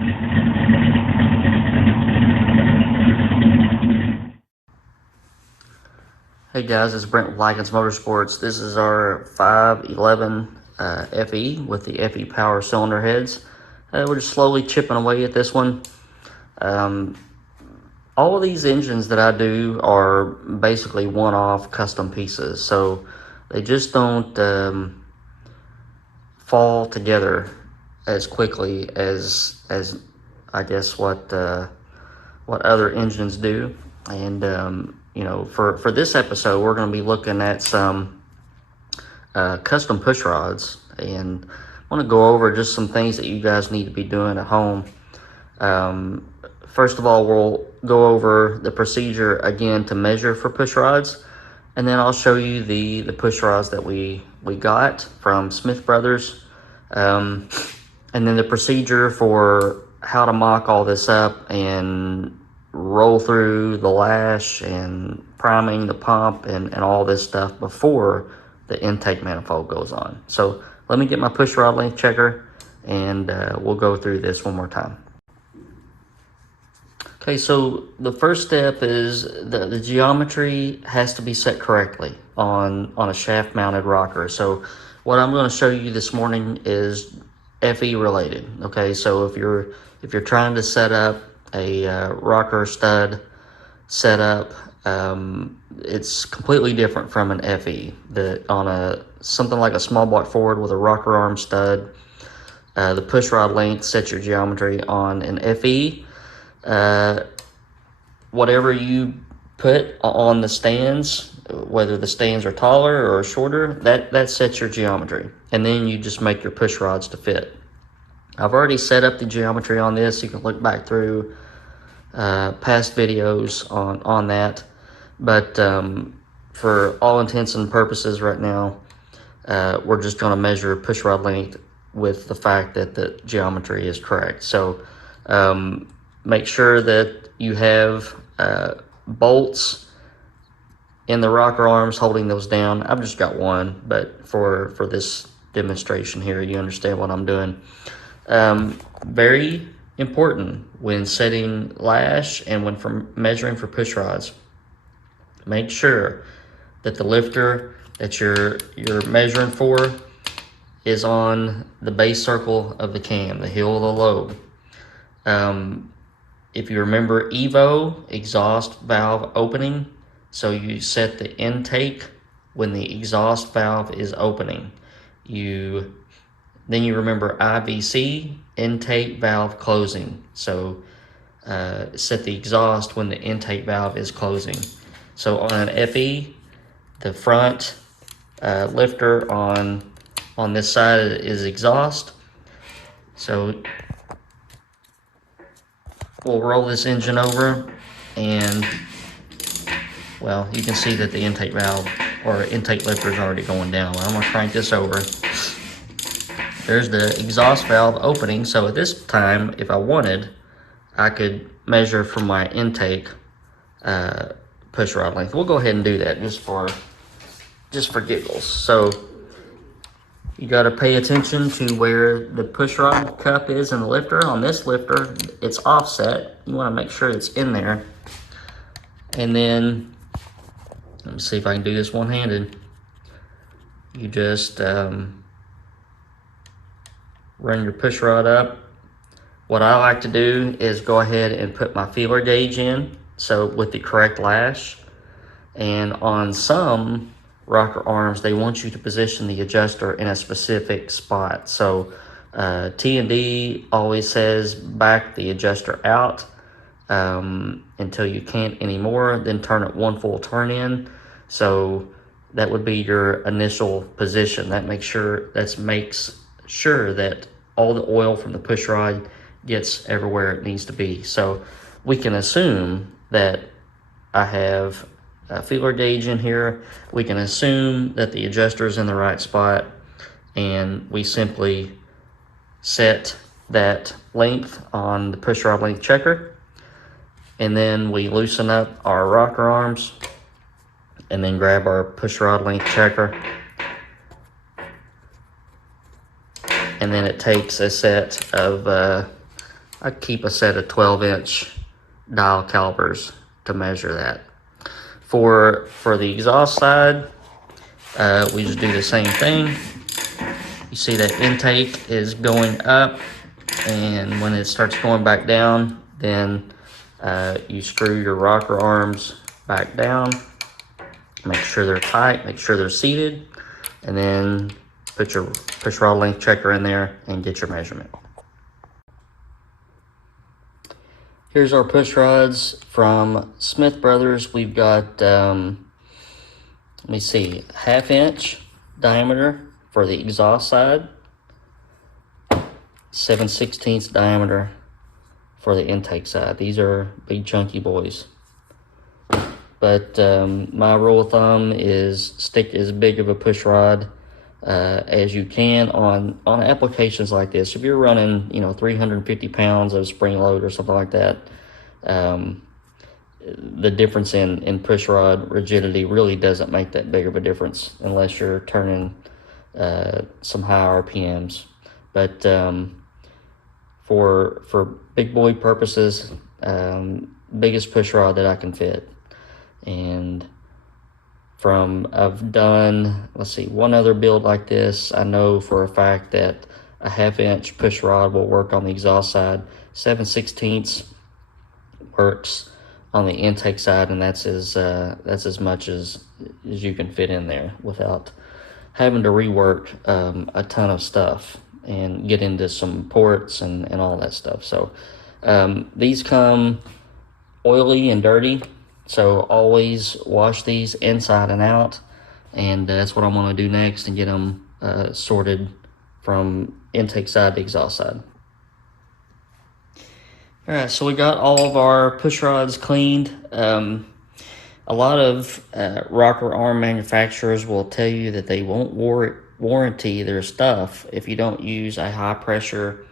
Hey guys, it's Brent with Lykins Motorsports. This is our 511 FE with the FE power cylinder heads. We're just slowly chipping away at this one. All of these engines that I do are basically one-off custom pieces, so they just don't fall together as quickly as I guess what other engines do. And you know, for this episode, we're going to be looking at some custom push rods, and I want to go over just some things that you guys need to be doing at home. First of all, we'll go over the procedure again to measure for push rods, and then I'll show you the push rods that we got from Smith Brothers, and then the procedure for how to mock all this up and roll through the lash and priming the pump and all this stuff before the intake manifold goes on. So let me get my push rod length checker, and we'll go through this one more time. Okay, so the first step is the geometry has to be set correctly on a shaft mounted rocker. So what I'm going to show you this morning is FE related. Okay, so if you're trying to set up a rocker stud setup, it's completely different from an FE. On something like a small block Ford with a rocker arm stud, the push rod length sets your geometry. On an FE, whatever you put on the stands, whether the stands are taller or shorter, that sets your geometry, and then you just make your push rods to fit. I've already set up the geometry on this. You can look back through past videos on that, but for all intents and purposes right now, we're just going to measure push rod length with the fact that the geometry is correct. So make sure that you have bolts in the rocker arms holding those down. I've just got one, but for this demonstration here, you understand what I'm doing. Very important when setting lash and when measuring for push rods. Make sure that the lifter that you're measuring for is on the base circle of the cam, the heel of the lobe. If you remember EVO, exhaust valve opening, so you set the intake when the exhaust valve is opening. Then you remember IVC, intake valve closing. So set the exhaust when the intake valve is closing. So on an FE, the front lifter on this side is exhaust. So we'll roll this engine over, and well, you can see that the intake valve or intake lifter is already going down. I'm going to crank this over. There's the exhaust valve opening. So at this time, if I wanted, I could measure from my intake push rod length. We'll go ahead and do that just for giggles. So you got to pay attention to where the push rod cup is in the lifter. On this lifter, it's offset. You want to make sure it's in there. And then, let me see if I can do this one-handed. You just run your push rod up. What I like to do is go ahead and put my feeler gauge in, so with the correct lash. And on some rocker arms, they want you to position the adjuster in a specific spot. So T&D always says back the adjuster out until you can't anymore, then turn it one full turn in. So that would be your initial position. That makes sure that all the oil from the push rod gets everywhere it needs to be. So we can assume that I have a feeler gauge in here. We can assume that the adjuster is in the right spot, and we simply set that length on the push rod length checker, and then we loosen up our rocker arms and then grab our push rod length checker, and then it takes a set of I keep a set of 12-inch dial calipers to measure that. For the exhaust side, we just do the same thing. You see that intake is going up, and when it starts going back down, then you screw your rocker arms back down. Make sure they're tight, make sure they're seated, and then put your push rod length checker in there and get your measurement. Here's our push rods from Smith Brothers. We've got, let me see, 1/2 inch diameter for the exhaust side, 7/16 diameter for the intake side. These are big chunky boys. But my rule of thumb is stick as big of a push rod as you can on applications like this. If you're running, 350 pounds of spring load or something like that, the difference in push rod rigidity really doesn't make that big of a difference unless you're turning some high RPMs. But for big boy purposes, biggest push rod that I can fit. And I've done, let's see, one other build like this. I know for a fact that a 1/2 inch push rod will work on the exhaust side. 7/16 works on the intake side, and that's as much as you can fit in there without having to rework a ton of stuff and get into some ports and all that stuff. So these come oily and dirty, so always wash these inside and out, and that's what I'm going to do next, and get them sorted from intake side to exhaust side. All right, so we got all of our push rods cleaned. A lot of rocker arm manufacturers will tell you that they won't warranty their stuff if you don't use a high pressure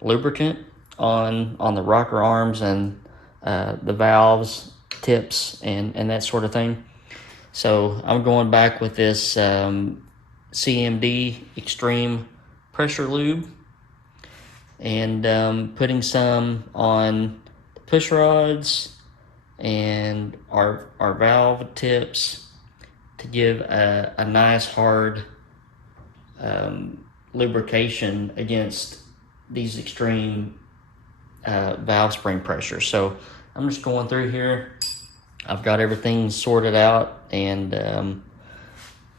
lubricant on the rocker arms and the valves, tips, and that sort of thing. So I'm going back with this CMD Extreme Pressure Lube, and putting some on the push rods and our valve tips to give a nice hard lubrication against these extreme valve spring pressure. So I'm just going through here. I've got everything sorted out, and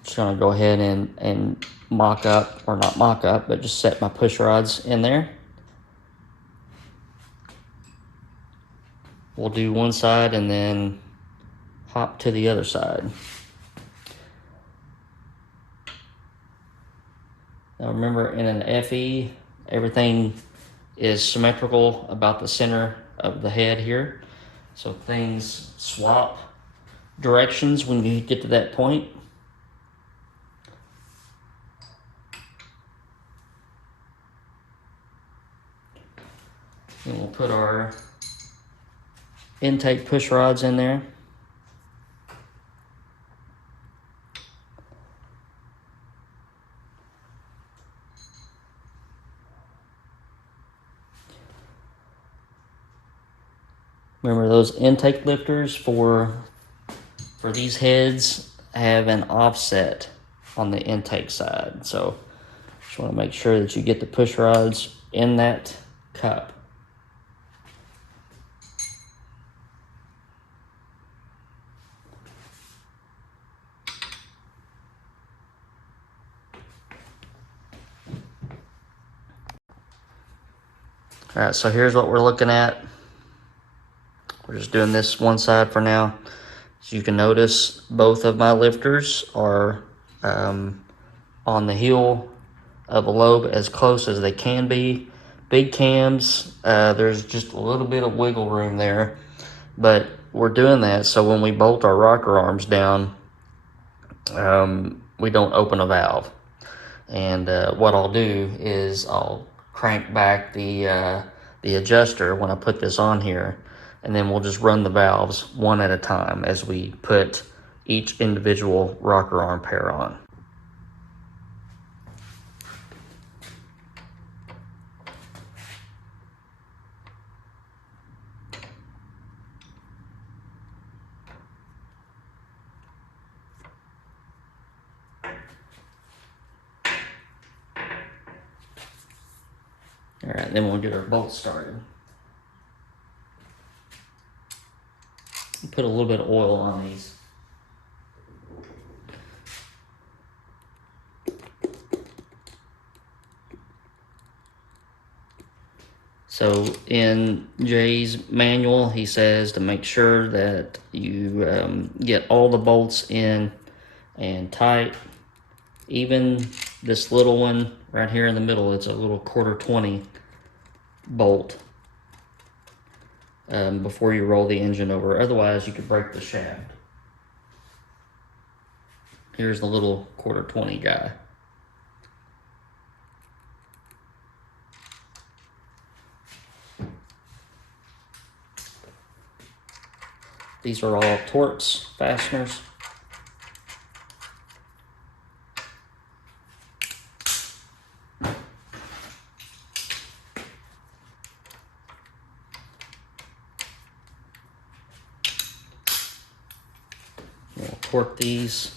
just gonna go ahead and mock up, or not mock up, but just set my push rods in there. We'll do one side and then hop to the other side. Now remember, in an FE, everything is symmetrical about the center of the head here. So things swap directions when you get to that point. And we'll put our intake push rods in there. Remember, those intake lifters for these heads have an offset on the intake side. So just want to make sure that you get the push rods in that cup. All right, so here's what we're looking at. We're just doing this one side for now. As you can notice, both of my lifters are on the heel of a lobe as close as they can be. Big cams, there's just a little bit of wiggle room there, but we're doing that so when we bolt our rocker arms down, we don't open a valve. And what I'll do is I'll crank back the adjuster when I put this on here, and then we'll just run the valves one at a time as we put each individual rocker arm pair on. right, then we'll get our bolts started. Put a little bit of oil on these. So in Jay's manual, he says to make sure that you get all the bolts in and tight. Even this little one right here in the middle, it's a little 1/4-20 bolt before you roll the engine over. Otherwise, you could break the shaft. Here's the little 1/4-20 guy. These are all Torx fasteners. We'll torque these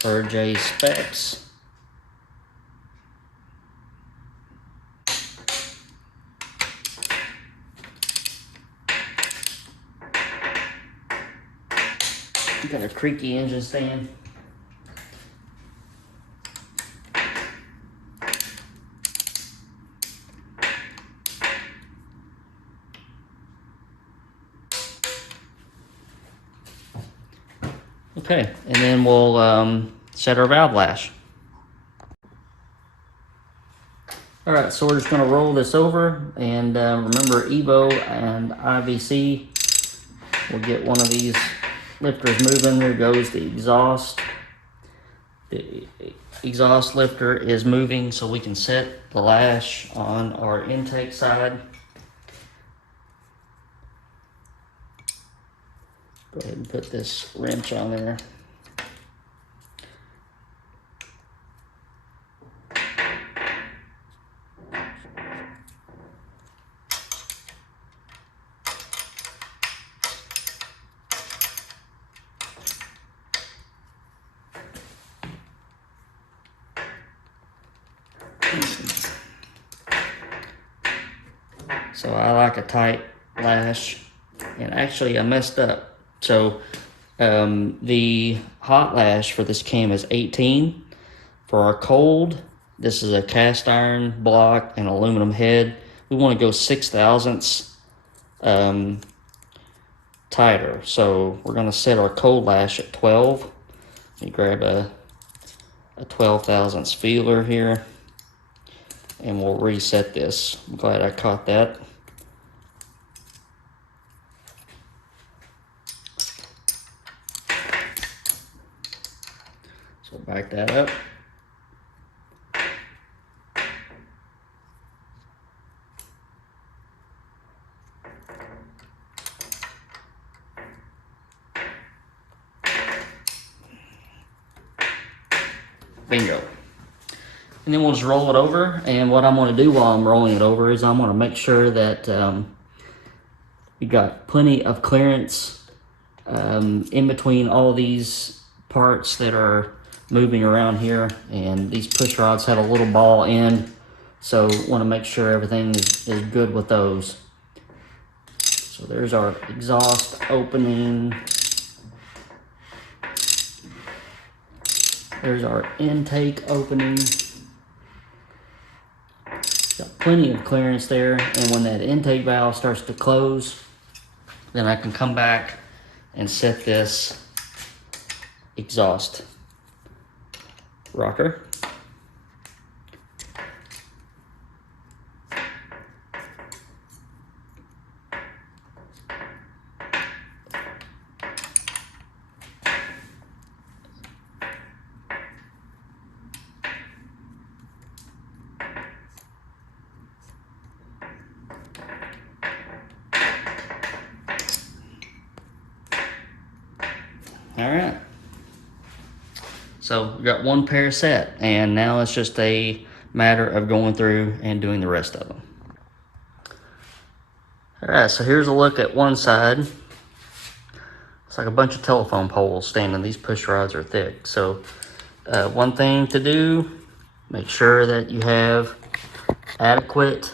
per Jay's specs. Got a creaky engine stand. Okay, and then we'll set our valve lash. All right, so we're just gonna roll this over, and remember Evo and IVC. We'll get one of these lifters moving. There goes the exhaust. The exhaust lifter is moving, so we can set the lash on our intake side. Go ahead and put this wrench on there. So I like a tight lash, and actually I messed up. So the hot lash for this cam is 18. For our cold, this is a cast iron block and aluminum head. We want to go 6/1000 tighter. So we're going to set our cold lash at 12. Let me grab a 12/1000 feeler here, and we'll reset this. I'm glad I caught that. So back that up. Bingo. And then we'll just roll it over. And what I'm going to do while I'm rolling it over is I'm going to make sure that you got plenty of clearance in between all these parts that are moving around here. And these push rods have a little ball end, so want to make sure everything is good with those. So there's our exhaust opening. There's our intake opening. Got plenty of clearance there, and when that intake valve starts to close, then I can come back and set this exhaust rocker. All right. So we got one pair set, and now it's just a matter of going through and doing the rest of them. All right, so here's a look at one side. It's like a bunch of telephone poles standing. These push rods are thick. So one thing to do, make sure that you have adequate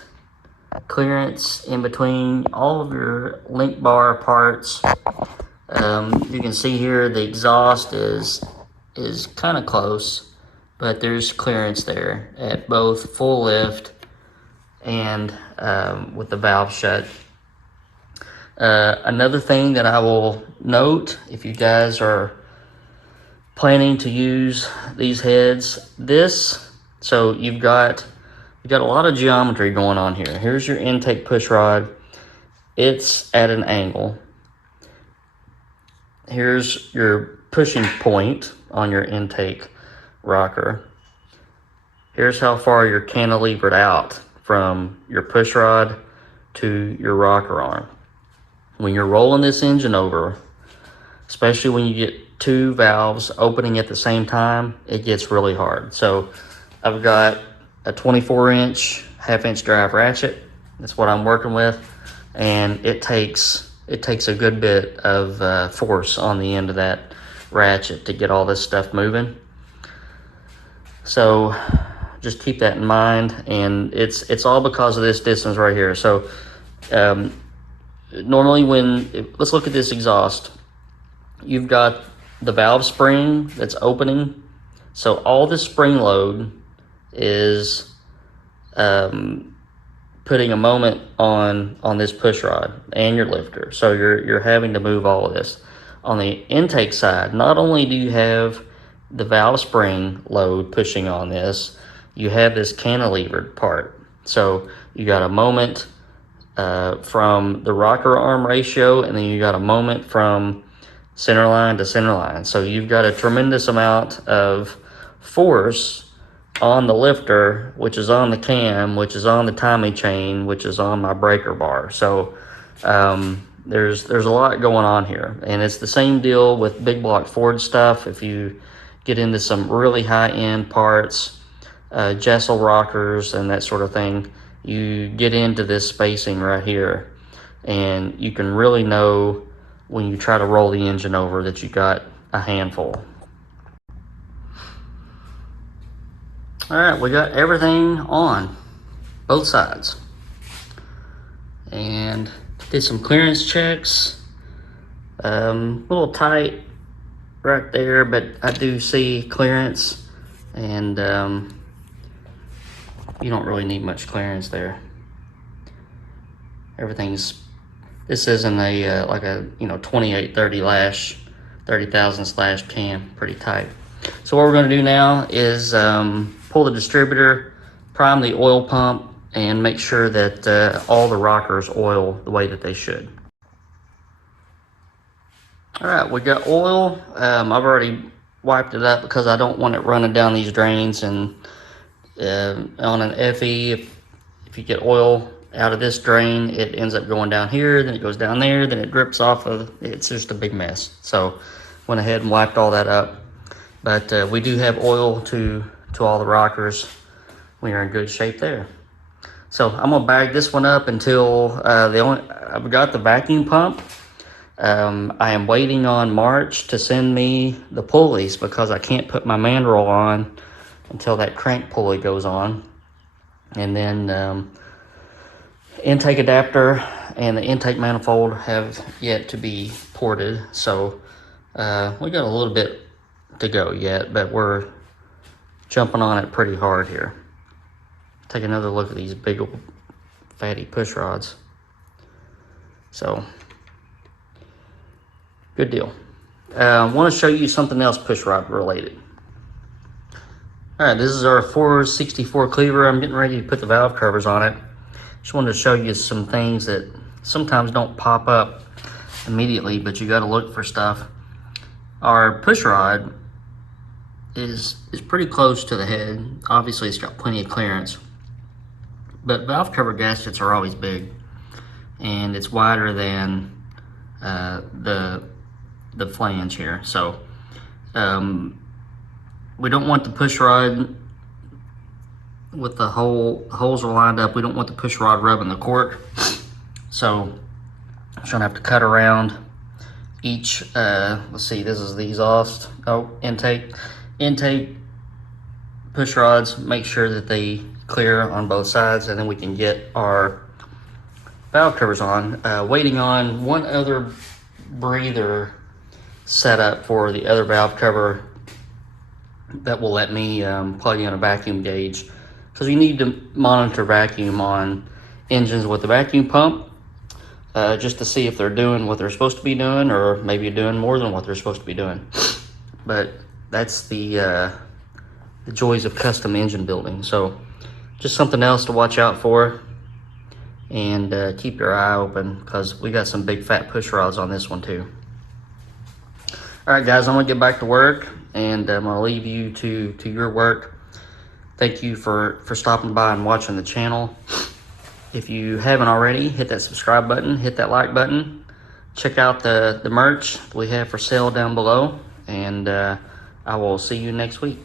clearance in between all of your link bar parts. You can see here the exhaust is kind of close, but there's clearance there at both full lift and with the valve shut. Another thing that I will note, if you guys are planning to use these heads, so you've got a lot of geometry going on here. Here's your intake push rod. It's at an angle. Here's your pushing point on your intake rocker. Here's how far you're cantilevered out from your push rod to your rocker arm. When you're rolling this engine over, especially when you get two valves opening at the same time, it gets really hard. So I've got a 24-inch half-inch drive ratchet. That's what I'm working with, and it takes a good bit of force on the end of that ratchet to get all this stuff moving. So just keep that in mind, and it's all because of this distance right here. So normally let's look at this exhaust. You've got the valve spring that's opening, so all this spring load is putting a moment on this push rod and your lifter. So you're having to move all of this. On the intake side, not only do you have the valve spring load pushing on this, you have this cantilevered part. So you got a moment from the rocker arm ratio, and then you got a moment from center line to center line. So you've got a tremendous amount of force on the lifter, which is on the cam, which is on the timing chain, which is on my breaker bar. So there's a lot going on here, and it's the same deal with big block Ford stuff. If you get into some really high-end parts, Jessel rockers and that sort of thing, you get into this spacing right here, and you can really know when you try to roll the engine over that you got a handful. All right, we got everything on both sides, and did some clearance checks. A little tight right there, but I do see clearance, and you don't really need much clearance there. This isn't a like a 2830 lash, 30,000 slash cam, pretty tight. So what we're going to do now is pull the distributor, prime the oil pump, and make sure that all the rockers oil the way that they should. All right, we got oil. I've already wiped it up because I don't want it running down these drains, and on an FE, if you get oil out of this drain, it ends up going down here, then it goes down there, then it drips off of, it's just a big mess. So went ahead and wiped all that up. But we do have oil to all the rockers. We are in good shape there. So I'm gonna bag this one up until I've got the vacuum pump. I am waiting on March to send me the pulleys because I can't put my man roll on until that crank pulley goes on. And then intake adapter and the intake manifold have yet to be ported. So we got a little bit to go yet, but we're jumping on it pretty hard here. Take another look at these big old fatty push rods. So good deal. I want to show you something else push rod related. All right, this is our 464 cleaver. I'm getting ready to put the valve covers on it. Just wanted to show you some things that sometimes don't pop up immediately, but you got to look for stuff. Our push rod is pretty close to the head. Obviously, it's got plenty of clearance, but valve cover gaskets are always big, and it's wider than the flange here. So we don't want the push rod with the holes are lined up. We don't want the push rod rubbing the cork. So I'm just gonna have to cut around each. Let's see. This is the exhaust. Intake push rods. Make sure that they clear on both sides, and then we can get our valve covers on, waiting on one other breather setup for the other valve cover that will let me plug in a vacuum gauge, because you need to monitor vacuum on engines with the vacuum pump, just to see if they're doing what they're supposed to be doing, or maybe doing more than what they're supposed to be doing. But that's the joys of custom engine building. So just something else to watch out for, and keep your eye open, because we got some big fat push rods on this one too. All right, guys, I'm gonna get back to work, and I'm gonna leave you to your work. Thank you for stopping by and watching the channel. If you haven't already, hit that subscribe button, hit that like button. Check out the merch we have for sale down below, and I will see you next week.